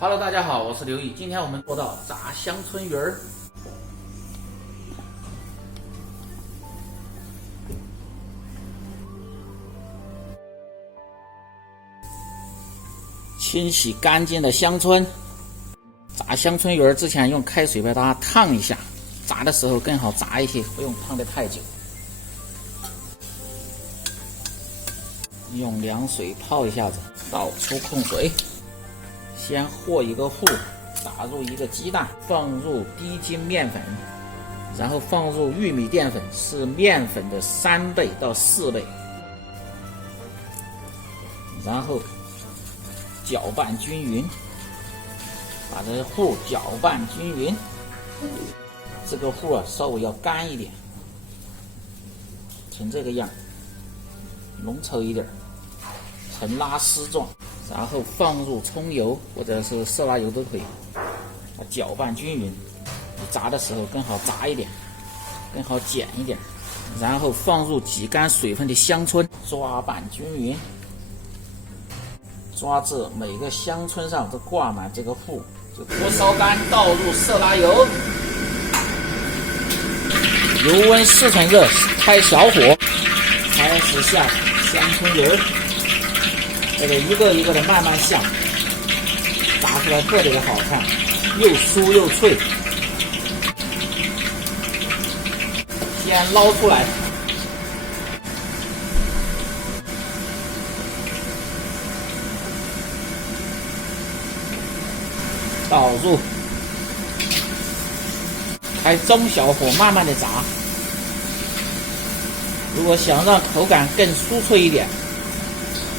Hello， 大家好，我是刘毅。今天我们做到炸香椿鱼儿。清洗干净的香椿，炸香椿鱼儿之前用开水把它烫一下，炸的时候更好炸一些，不用烫得太久。用凉水泡一下子，倒出控水。先和一个糊，打入一个鸡蛋，放入低筋面粉，然后放入玉米淀粉，是面粉的3倍到4倍，然后搅拌均匀，把这糊搅拌均匀。这个糊啊稍微要干一点，成这个样，浓稠一点，呈拉丝状。然后放入葱油或者是色拉油都可以，搅拌均匀，炸的时候更好炸一点，更好剪一点。然后放入挤干水分的香椿，抓拌均匀，抓至每个香椿上都挂满这个糊。锅烧干，倒入色拉油，油温4成热，开小火，开始下香椿油。这个一个一个的慢慢下，炸出来特别的好看，又酥又脆。先捞出来，倒入，开中小火慢慢的炸。如果想让口感更酥脆一点，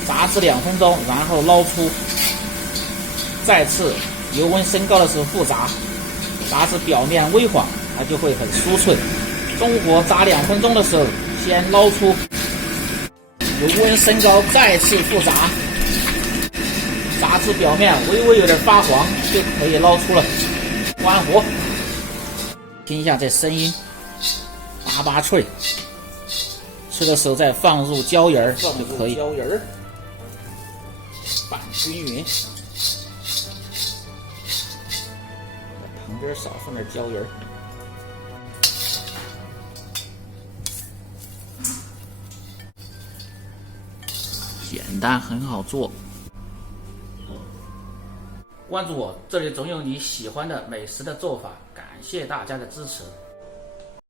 炸至2分钟，然后捞出，再次油温升高的时候复炸，炸至表面微黄，它就会很酥脆。中火炸2分钟的时候，先捞出，油温升高，再次复炸，炸至表面微微有点发黄，就可以捞出了。关火，听一下这声音，叭叭脆。吃的时候再放入椒盐就可以。椒盐拌均匀，旁边少放点椒盐。简单很好做。关注我，这里总有你喜欢的美食的做法。感谢大家的支持。